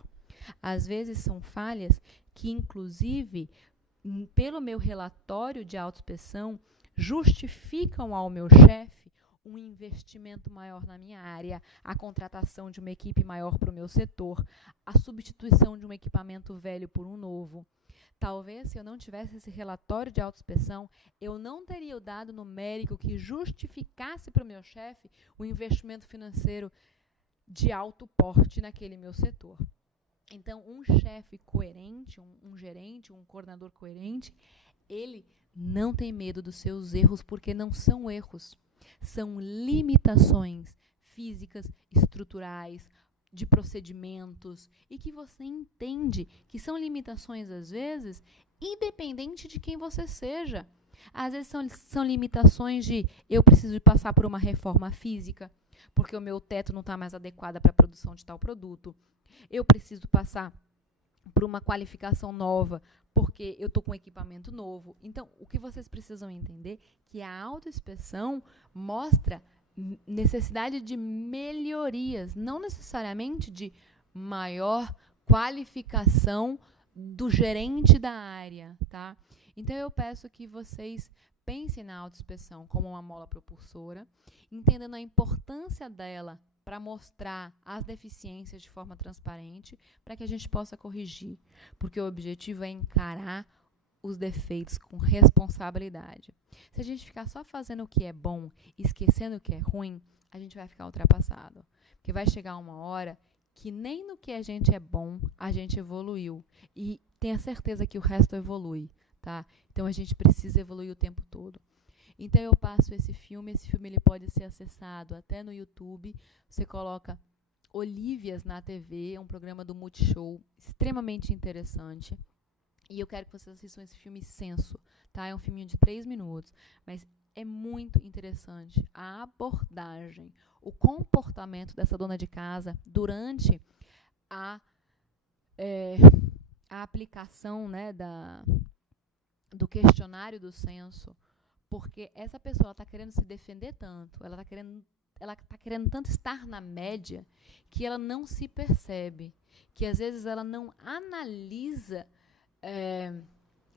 Às vezes são falhas que, inclusive, pelo meu relatório de autoinspeção, justificam ao meu chefe um investimento maior na minha área, a contratação de uma equipe maior para o meu setor, a substituição de um equipamento velho por um novo. Talvez, se eu não tivesse esse relatório de autoinspeção, eu não teria o dado numérico que justificasse para o meu chefe o investimento financeiro de alto porte naquele meu setor. Então, um chefe coerente, um gerente, um coordenador coerente, ele não tem medo dos seus erros, porque não são erros. São limitações físicas, estruturais, de procedimentos, e que você entende que são limitações, às vezes, independente de quem você seja. Às vezes são limitações de eu preciso passar por uma reforma física, porque o meu teto não está mais adequado para a produção de tal produto. Eu preciso passar por uma qualificação nova, porque eu estou com equipamento novo. Então, o que vocês precisam entender é que a autoinspeção mostra necessidade de melhorias, não necessariamente de maior qualificação do gerente da área, tá? Então, eu peço que vocês pensem na autoinspeção como uma mola propulsora, entendendo a importância dela para mostrar as deficiências de forma transparente, para que a gente possa corrigir, porque o objetivo é encarar os defeitos com responsabilidade. Se a gente ficar só fazendo o que é bom e esquecendo o que é ruim, a gente vai ficar ultrapassado, porque vai chegar uma hora que nem no que a gente é bom a gente evoluiu, e tenha certeza que o resto evolui, tá? Então a gente precisa evoluir o tempo todo. Então, eu passo esse filme ele pode ser acessado até no YouTube. Você coloca Olívias na TV, é um programa do Multishow, extremamente interessante. E eu quero que vocês assistam esse filme Senso, tá? É um filminho de 3 minutos, mas é muito interessante a abordagem, o comportamento dessa dona de casa durante a aplicação, né, do questionário do censo. Porque essa pessoa está querendo se defender tanto, ela está querendo tanto estar na média, que ela não se percebe, que às vezes ela não analisa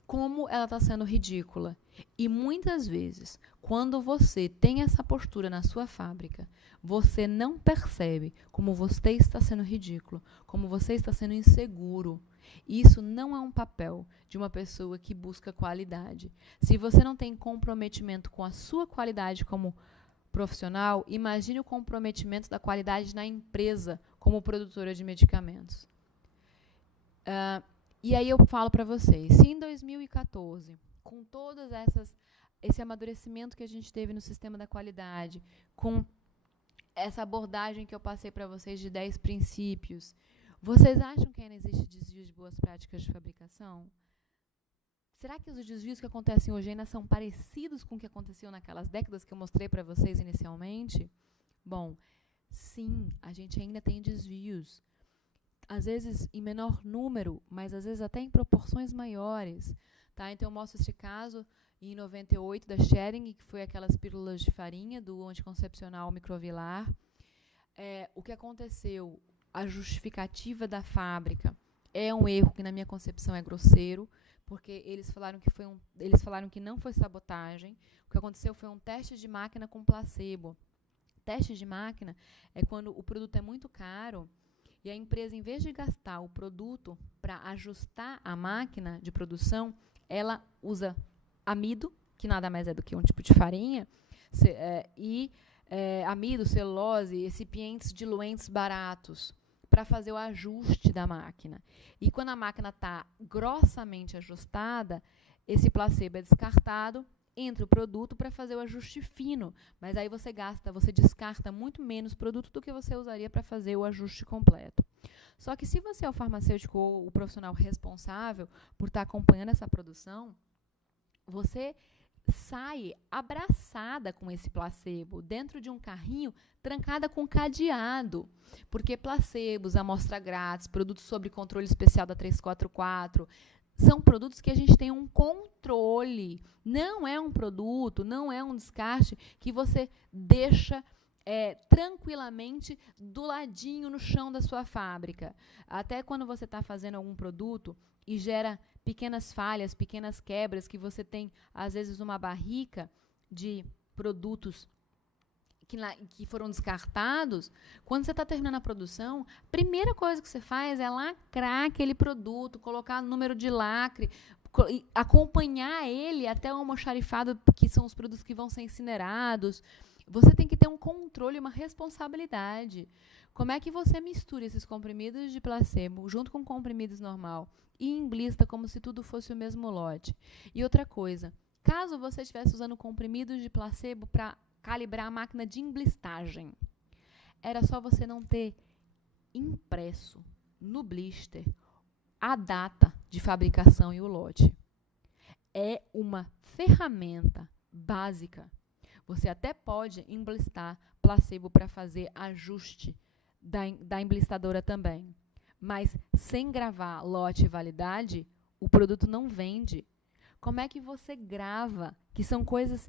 como ela está sendo ridícula. E muitas vezes, quando você tem essa postura na sua fábrica, você não percebe como você está sendo ridículo, como você está sendo inseguro. Isso não é um papel de uma pessoa que busca qualidade. Se você não tem comprometimento com a sua qualidade como profissional, imagine o comprometimento da qualidade na empresa como produtora de medicamentos. E aí eu falo para vocês, se em 2014, com todas esse amadurecimento que a gente teve no sistema da qualidade, com essa abordagem que eu passei para vocês de 10 princípios, Vocês acham que ainda existe desvio de boas práticas de fabricação? Será que os desvios que acontecem hoje ainda são parecidos com o que aconteceu naquelas décadas que eu mostrei para vocês inicialmente? Bom, sim, a gente ainda tem desvios. Às vezes em menor número, mas às vezes até em proporções maiores. Tá? Então eu mostro esse caso em 98 da Schering, que foi aquelas pílulas de farinha do anticoncepcional microvilar. O que aconteceu? A justificativa da fábrica é um erro que na minha concepção é grosseiro, porque eles falaram que não foi sabotagem. O que aconteceu foi um teste de máquina com placebo. Teste de máquina é quando o produto é muito caro e a empresa, em vez de gastar o produto para ajustar a máquina de produção, ela usa amido, que nada mais é do que um tipo de farinha, amido, celulose, recipientes diluentes baratos, para fazer o ajuste da máquina. E quando a máquina está grossamente ajustada, esse placebo é descartado, entra o produto para fazer o ajuste fino. Mas aí você descarta muito menos produto do que você usaria para fazer o ajuste completo. Só que se você é o farmacêutico ou o profissional responsável por estar acompanhando essa produção, você sai abraçada com esse placebo dentro de um carrinho trancada com cadeado, porque placebos, amostra grátis, produtos sob controle especial da 344 são produtos que a gente tem um controle. Não é um produto, não é um descarte que você deixa tranquilamente do ladinho no chão da sua fábrica. Até quando você está fazendo algum produto e gera pequenas falhas, pequenas quebras, que você tem, às vezes, uma barrica de produtos que foram descartados, quando você está terminando a produção, a primeira coisa que você faz é lacrar aquele produto, colocar número de lacre, acompanhar ele até o almoxarifado, que são os produtos que vão ser incinerados. Você tem que ter um controle, uma responsabilidade. Como é que você mistura esses comprimidos de placebo junto com comprimidos normal e emblista como se tudo fosse o mesmo lote? E outra coisa, caso você estivesse usando comprimidos de placebo para calibrar a máquina de emblistagem, era só você não ter impresso no blister a data de fabricação e o lote. É uma ferramenta básica. Você até pode emblistar placebo para fazer ajuste da emblistadora também. Mas sem gravar lote e validade, o produto não vende. Como é que você grava? Que são coisas,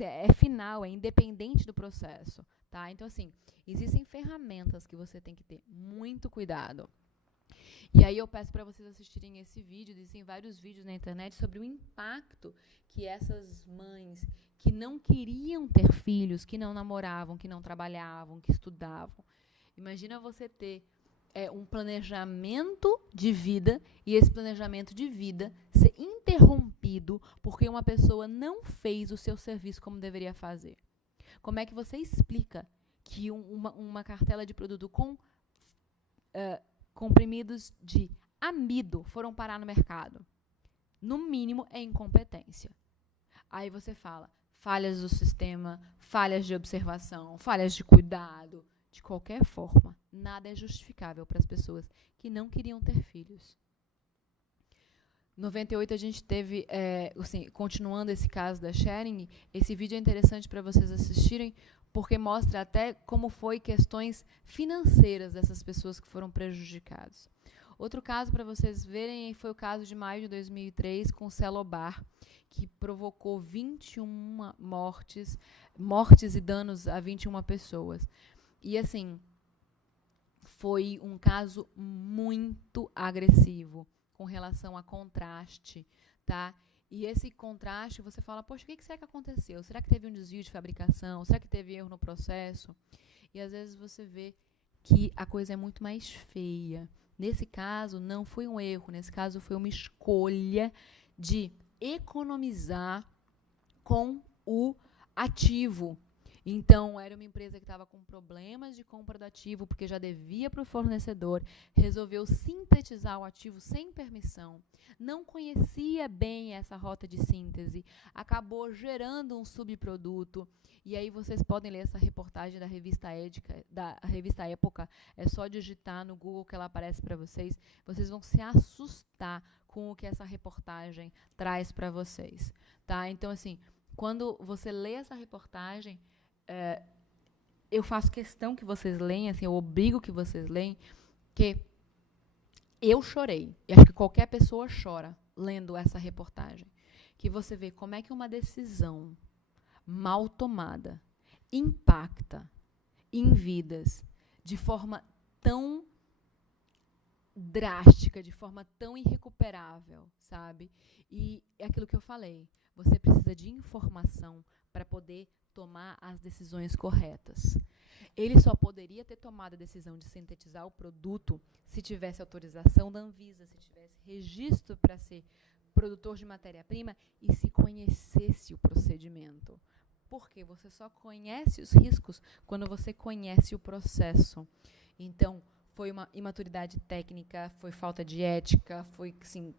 é final, é independente do processo. Tá? Então, assim, existem ferramentas que você tem que ter muito cuidado. E aí eu peço para vocês assistirem esse vídeo, existem vários vídeos na internet sobre o impacto que essas mães que não queriam ter filhos, que não namoravam, que não trabalhavam, que estudavam. Imagina você ter um planejamento de vida e esse planejamento de vida ser interrompido porque uma pessoa não fez o seu serviço como deveria fazer. Como é que você explica que uma cartela de produto com comprimidos de amido foram parar no mercado? No mínimo, é incompetência. Aí você fala falhas do sistema, falhas de observação, falhas de cuidado. De qualquer forma, nada é justificável para as pessoas que não queriam ter filhos. Em 98 a gente teve, assim, continuando esse caso da Schering, esse vídeo é interessante para vocês assistirem, porque mostra até como foi questões financeiras dessas pessoas que foram prejudicadas. Outro caso para vocês verem foi o caso de maio de 2003 com o Celobar, que provocou 21 mortes e danos a 21 pessoas. E, assim, foi um caso muito agressivo com relação a contraste, tá? E esse contraste, você fala, poxa, o que será que aconteceu? Será que teve um desvio de fabricação? Será que teve erro no processo? E, às vezes, você vê que a coisa é muito mais feia. Nesse caso, não foi um erro. Nesse caso, foi uma escolha de economizar com o ativo. Então, era uma empresa que estava com problemas de compra do ativo, porque já devia para o fornecedor, resolveu sintetizar o ativo sem permissão, não conhecia bem essa rota de síntese, acabou gerando um subproduto. E aí vocês podem ler essa reportagem da revista Época, é só digitar no Google que ela aparece para vocês. Vocês vão se assustar com o que essa reportagem traz para vocês, tá? Então, assim, quando você lê essa reportagem, eu faço questão que vocês leiam, assim, eu obrigo que vocês leiam, que eu chorei. E acho que qualquer pessoa chora lendo essa reportagem. Que você vê como é que uma decisão mal tomada impacta em vidas de forma tão drástica, de forma tão irrecuperável, sabe? E é aquilo que eu falei, você precisa de informação para poder tomar as decisões corretas. Ele só poderia ter tomado a decisão de sintetizar o produto se tivesse autorização da Anvisa, se tivesse registro para ser produtor de matéria-prima e se conhecesse o procedimento. Porque você só conhece os riscos quando você conhece o processo. Então, foi uma imaturidade técnica, foi falta de ética, foi, assim,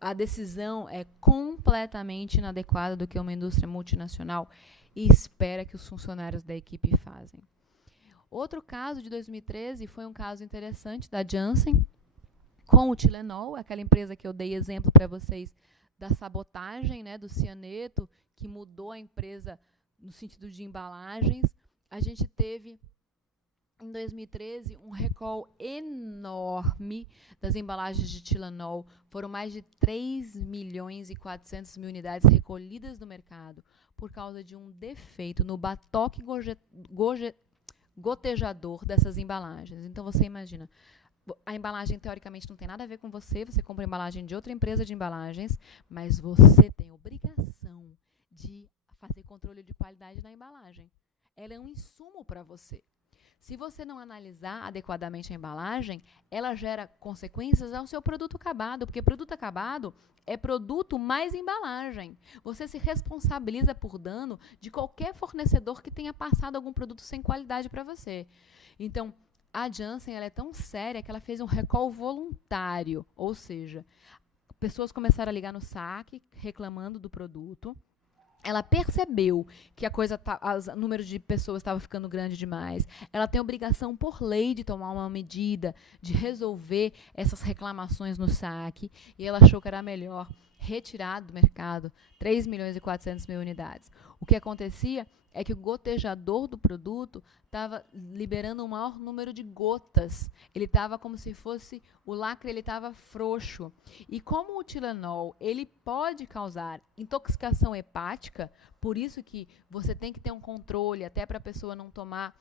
a decisão é completamente inadequada do que uma indústria multinacional espera que os funcionários da equipe fazem. Outro caso de 2013 foi um caso interessante da Janssen com o Tilenol, aquela empresa que eu dei exemplo para vocês da sabotagem, né, do cianeto, que mudou a empresa no sentido de embalagens. A gente teve, em 2013, um recall enorme das embalagens de Tilenol. Foram mais de 3.400.000 unidades recolhidas do mercado por causa de um defeito no batoque gotejador dessas embalagens. Então, você imagina, a embalagem, teoricamente, não tem nada a ver com você, você compra a embalagem de outra empresa de embalagens, mas você tem obrigação de fazer controle de qualidade na embalagem. Ela é um insumo para você. Se você não analisar adequadamente a embalagem, ela gera consequências ao seu produto acabado, porque produto acabado é produto mais embalagem. Você se responsabiliza por dano de qualquer fornecedor que tenha passado algum produto sem qualidade para você. Então, a Janssen, ela é tão séria que ela fez um recall voluntário, ou seja, pessoas começaram a ligar no saque reclamando do produto. Ela percebeu que o número de pessoas estava ficando grande demais. Ela tem obrigação por lei de tomar uma medida, de resolver essas reclamações no saque. E ela achou que era melhor retirar do mercado 3.400.000 unidades. O que acontecia é que o gotejador do produto estava liberando um maior número de gotas. Ele estava como se fosse, o lacre ele estava frouxo. E como o Tilenol, ele pode causar intoxicação hepática, por isso que você tem que ter um controle, até para a pessoa não tomar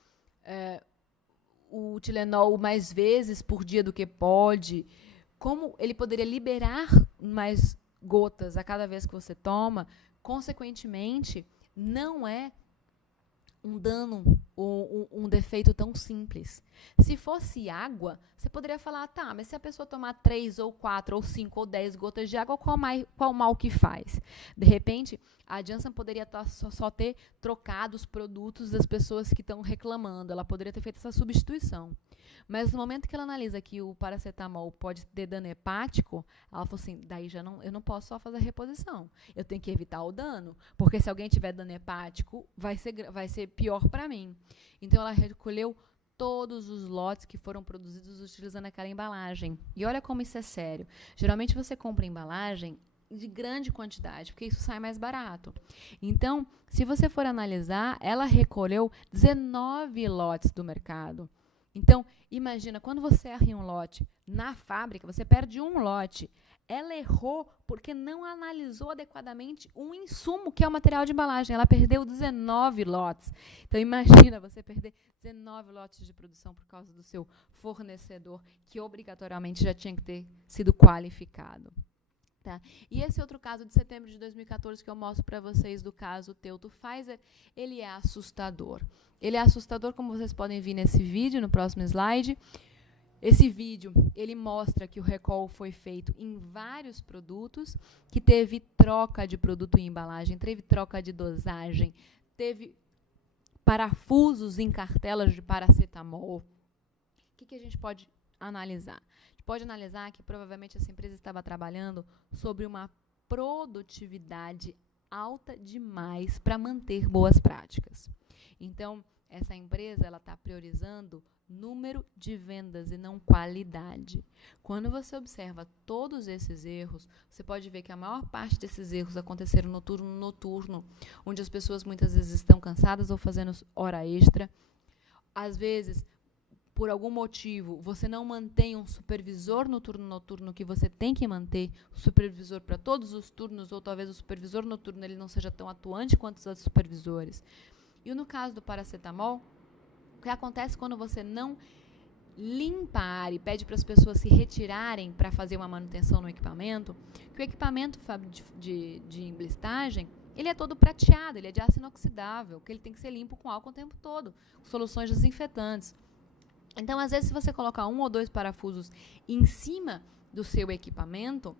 o Tilenol mais vezes por dia do que pode. Como ele poderia liberar mais gotas a cada vez que você toma, consequentemente, não é um dano ou um defeito tão simples. Se fosse água, você poderia falar, tá, mas se a pessoa tomar 3 ou 4 ou 5 ou 10 gotas de água, qual mal que faz? De repente, a Janssen poderia só ter trocado os produtos das pessoas que estão reclamando. Ela poderia ter feito essa substituição. Mas no momento que ela analisa que o paracetamol pode ter dano hepático, ela falou assim, daí eu não posso só fazer a reposição. Eu tenho que evitar o dano, porque se alguém tiver dano hepático, vai ser pior para mim. Então, ela recolheu todos os lotes que foram produzidos utilizando aquela embalagem. E olha como isso é sério. Geralmente, você compra embalagem de grande quantidade, porque isso sai mais barato. Então, se você for analisar, ela recolheu 19 lotes do mercado. Então, imagina, quando você erra um lote na fábrica, você perde um lote. Ela errou porque não analisou adequadamente um insumo, que é o material de embalagem. Ela perdeu 19 lotes. Então, imagina você perder 19 lotes de produção por causa do seu fornecedor, que obrigatoriamente já tinha que ter sido qualificado. Tá? E esse outro caso de setembro de 2014 que eu mostro para vocês do caso Teuto Pfizer, ele é assustador. Ele é assustador, como vocês podem ver nesse vídeo, no próximo slide. Esse vídeo, ele mostra que o recall foi feito em vários produtos, que teve troca de produto em embalagem, teve troca de dosagem, teve parafusos em cartelas de paracetamol. O que a gente pode analisar? A gente pode analisar que provavelmente essa empresa estava trabalhando sobre uma produtividade alta demais para manter boas práticas. Então, essa empresa está priorizando número de vendas e não qualidade. Quando você observa todos esses erros, você pode ver que a maior parte desses erros aconteceram no turno noturno, onde as pessoas muitas vezes estão cansadas ou fazendo hora extra. Às vezes, por algum motivo, você não mantém um supervisor no turno noturno que você tem que manter, o supervisor para todos os turnos, ou talvez o supervisor noturno ele não seja tão atuante quanto os outros supervisores. E no caso do paracetamol, o que acontece quando você não limpa a área e pede para as pessoas se retirarem para fazer uma manutenção no equipamento, que o equipamento de emblistagem, ele é todo prateado, ele é de aço inoxidável, que ele tem que ser limpo com álcool o tempo todo, soluções desinfetantes. Então, às vezes, se você colocar 1 ou 2 parafusos em cima do seu equipamento,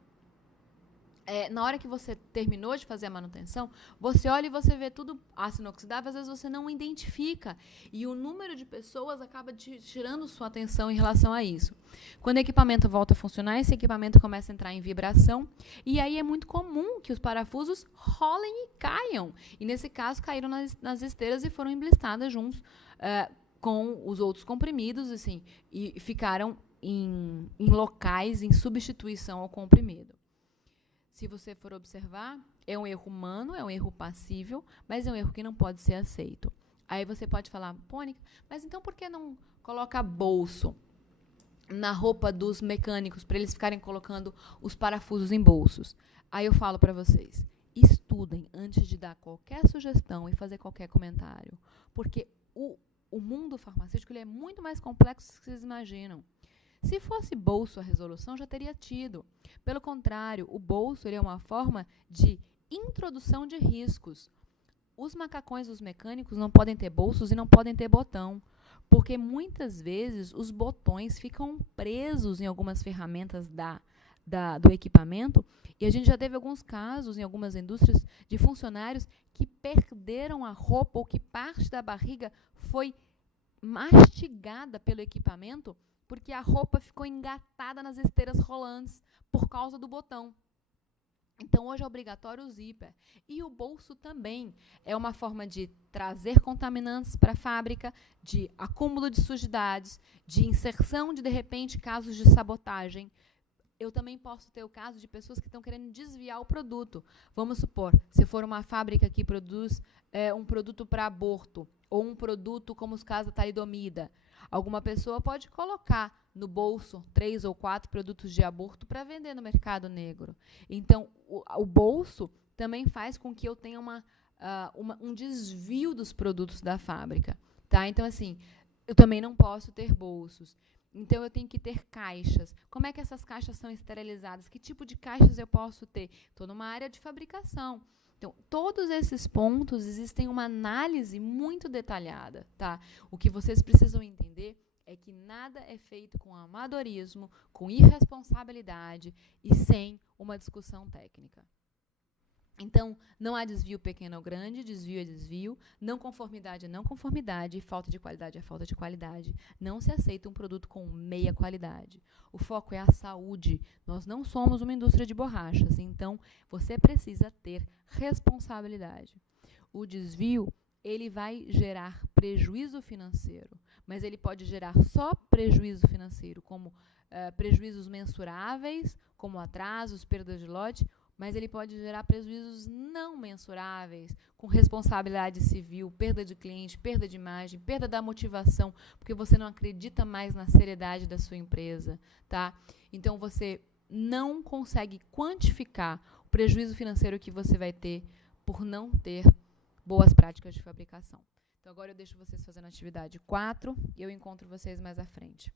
na hora que você terminou de fazer a manutenção, você olha e você vê tudo aço inoxidável, às vezes você não identifica. E o número de pessoas acaba tirando sua atenção em relação a isso. Quando o equipamento volta a funcionar, esse equipamento começa a entrar em vibração, e aí é muito comum que os parafusos rolem e caiam. E nesse caso, caíram nas esteiras e foram emblistadas juntos com os outros comprimidos, assim, e ficaram em locais em substituição ao comprimido. Se você for observar, é um erro humano, é um erro passível, mas é um erro que não pode ser aceito. Aí você pode falar, Pônica, mas então por que não coloca bolso na roupa dos mecânicos para eles ficarem colocando os parafusos em bolsos? Aí eu falo para vocês, estudem antes de dar qualquer sugestão e fazer qualquer comentário, porque o mundo farmacêutico ele é muito mais complexo do que vocês imaginam. Se fosse bolso a resolução, já teria tido. Pelo contrário, o bolso ele é uma forma de introdução de riscos. Os macacões dos mecânicos não podem ter bolsos e não podem ter botão, porque muitas vezes os botões ficam presos em algumas ferramentas do equipamento, e a gente já teve alguns casos em algumas indústrias de funcionários que perderam a roupa ou que parte da barriga foi mastigada pelo equipamento porque a roupa ficou engatada nas esteiras rolantes por causa do botão. Então, hoje é obrigatório o zíper. E o bolso também é uma forma de trazer contaminantes para a fábrica, de acúmulo de sujidades, de inserção de repente, casos de sabotagem. Eu também posso ter o caso de pessoas que estão querendo desviar o produto. Vamos supor, se for uma fábrica que produz um produto para aborto, ou um produto como os casos da talidomida, alguma pessoa pode colocar no bolso 3 ou 4 produtos de aborto para vender no mercado negro. Então, o bolso também faz com que eu tenha um desvio dos produtos da fábrica. Tá? Então, assim, eu também não posso ter bolsos. Então, eu tenho que ter caixas. Como é que essas caixas são esterilizadas? Que tipo de caixas eu posso ter? Estou numa área de fabricação. Então, todos esses pontos, existem uma análise muito detalhada, tá? O que vocês precisam entender é que nada é feito com amadorismo, com irresponsabilidade e sem uma discussão técnica. Então, não há desvio pequeno ou grande, desvio é desvio, não conformidade é não conformidade, falta de qualidade é falta de qualidade. Não se aceita um produto com meia qualidade. O foco é a saúde. Nós não somos uma indústria de borrachas, então você precisa ter responsabilidade. O desvio, ele vai gerar prejuízo financeiro, mas ele pode gerar só prejuízo financeiro, como prejuízos mensuráveis, como atrasos, perda de lote, mas ele pode gerar prejuízos não mensuráveis, com responsabilidade civil, perda de cliente, perda de imagem, perda da motivação, porque você não acredita mais na seriedade da sua empresa, tá? Então, você não consegue quantificar o prejuízo financeiro que você vai ter por não ter boas práticas de fabricação. Então, agora eu deixo vocês fazendo a atividade 4 e eu encontro vocês mais à frente.